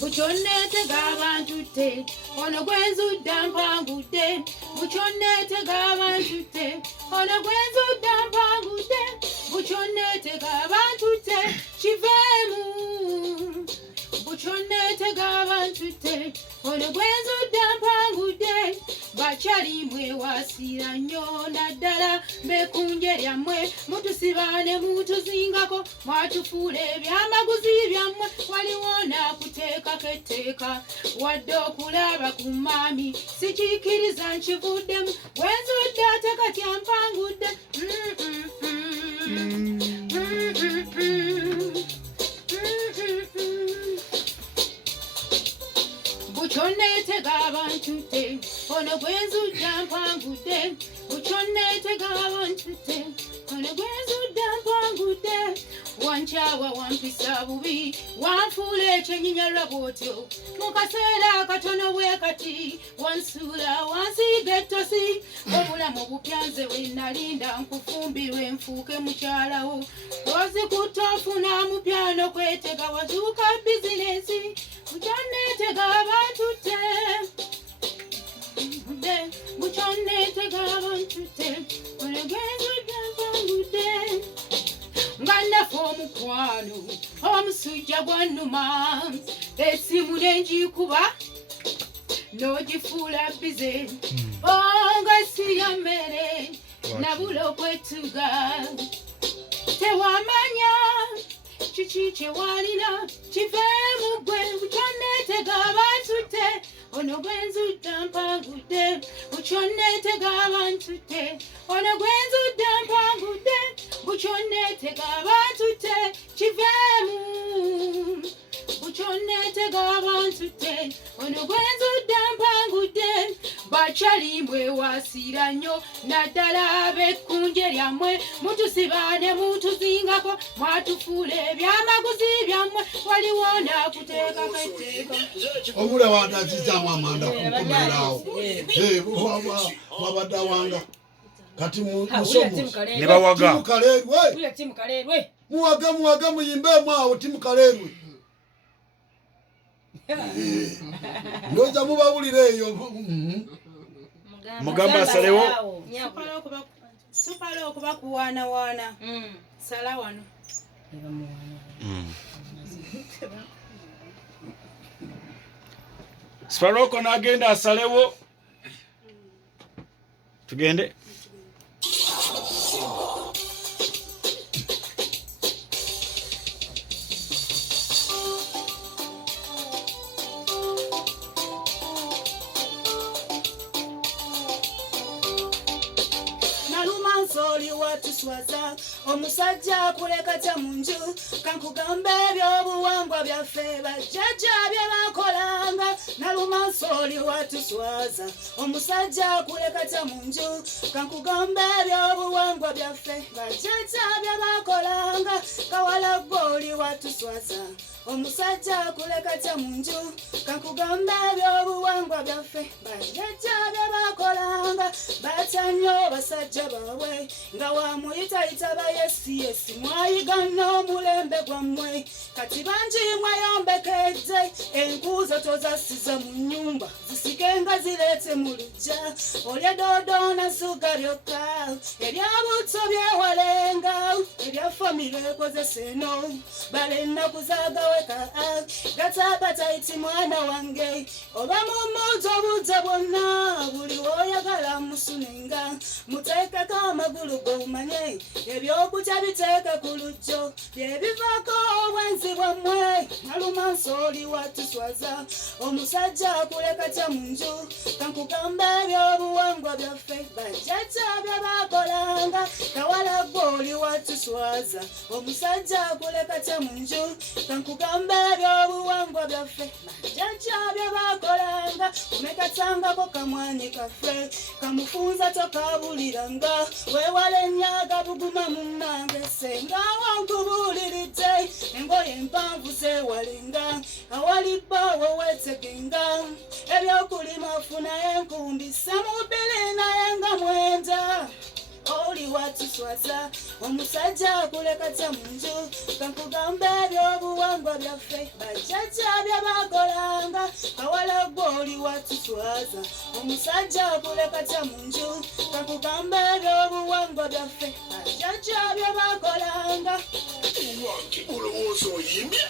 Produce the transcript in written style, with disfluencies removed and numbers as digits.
Buchonete gabantute, ono gwenzu dampangute. Buchonete gabantute, ono gwenzu dampangute. Buchonete gabantute, chivemu. Buchonete gabantute, ono gwenzu dampangute. Bachali mwe wasira nnyo naddala bekunje lyammwe mutusibane mutuzingako mwatufuula ebyamaguzi byammwe waliwo nakuteekako etteeka wadde okulaba ku maami sikiikiriza nkivuddemu wenzudde ate kati ampangudde Buchonete gabantute, ono gwenzu dampangudde. Buchonete gabantute, ono gwenzu dampangudde. Wanchawa wampisa bubi, wanfuula ekyenyinya lwabwotyo. Mu kaseera akatono bwe kati, wansuula wansiiga ettosi. Obulamu bupyanze bwe nalinda nkufumbirwe nfuuke mukyalawo. Ozikutte ofuna mupyano kwetega wazuuka bizinensi. Buchonete gabantute, buchonete gabantute, ono gwenzu dampangudde. Nganafa omukwano, omusujja gwannuma, essimu nenjikuba, n'ogifuula bize. Nga si ya mmere, nabula okwetuga. Tewamanya kiki kye walina kiveemu ggwe. Buchonete gabantute, ono gwenzu dampangudde. Buchonete gabantute, ono gwenzu dampangudde. Buchonete gabantute, kiveemu. Buchonete gabantute, ono gwenzu dampangudde. Bachali mwe wasira nnyo naddala bekkunje lyammwe mutusibane mutuzingako mwatufuula ebyamaguzi byammwe waliwo nakuteekako etteeka. Obula wadazizaamu amanda kukomererawo wabadde awanga kati ne bawaga muwage muyimbeemu awo timukalerwe ndoza mubawulira eyo mugamba asalewo supala okuba kuwaanawaana sala wano Sparoko n'agenda asalewo tugende. Oli watuswaza omusajja akuleka kya munju kankugambe ebyobuwangwa byaffe bajjajja bye bakolanga. Nalumansi oli watuswaza omusajja akuleka kya munju kankugambe ebyobuwangwa byaffe bajjajja bye bakolanga. Kawala gwe oli watuswaza omusajja akuleka kya munju kankugambe ebyobuwangwa byaffe bajjajja bye bakolanga. Batya nnyo basajja baabwe nga wamuyitayita bayesiyesi mwayiga n'omulembe gwammwe kati bangi mweyombekedde enkuuzo tozasiza mu nnyumba zisikenga zireete mu luggya olya doodo na suga byokka ebyabutto byewalenga ebya famire ekozesa eno bale ennaku zaagaweka gatapatayiti mwana wange oba mumuuto obudde bwonna buli woyagala musunenga muteekeko amagulu gomanye ebyokutya biteeke ku lujjo byebivaako obwenzi bwammwe. Nalumansi oli watuswaza omusajja akuleka kya munju kankugambe ebyobuwangwa byaffe bajjajja bye bakolanga. Kawala gwe oli watuswaza omusajja akuleka kya munju kankugambe ebyobuwangwa byaffe bajjajja bye bakolanga. Kumekatangako kamwanyi kaffe kamufunza tokabuliranga weewale ennyaga buguma munnange senga wankubuuliridde engoye empanvu zeewalenga awali bbaawo weetegenga ebyokulima funa enkumbi 7 naye nga 9 goli watuswaza omusajja akulekatya mu nju kankugamba ebyobuwangwa byaffe bajjajja byabakolanga kawala goli watuswaza omusajja akulekatya mu nju kankugamba ebyobuwangwa byaffe bajjajja byabakolanga olowooza oyimbye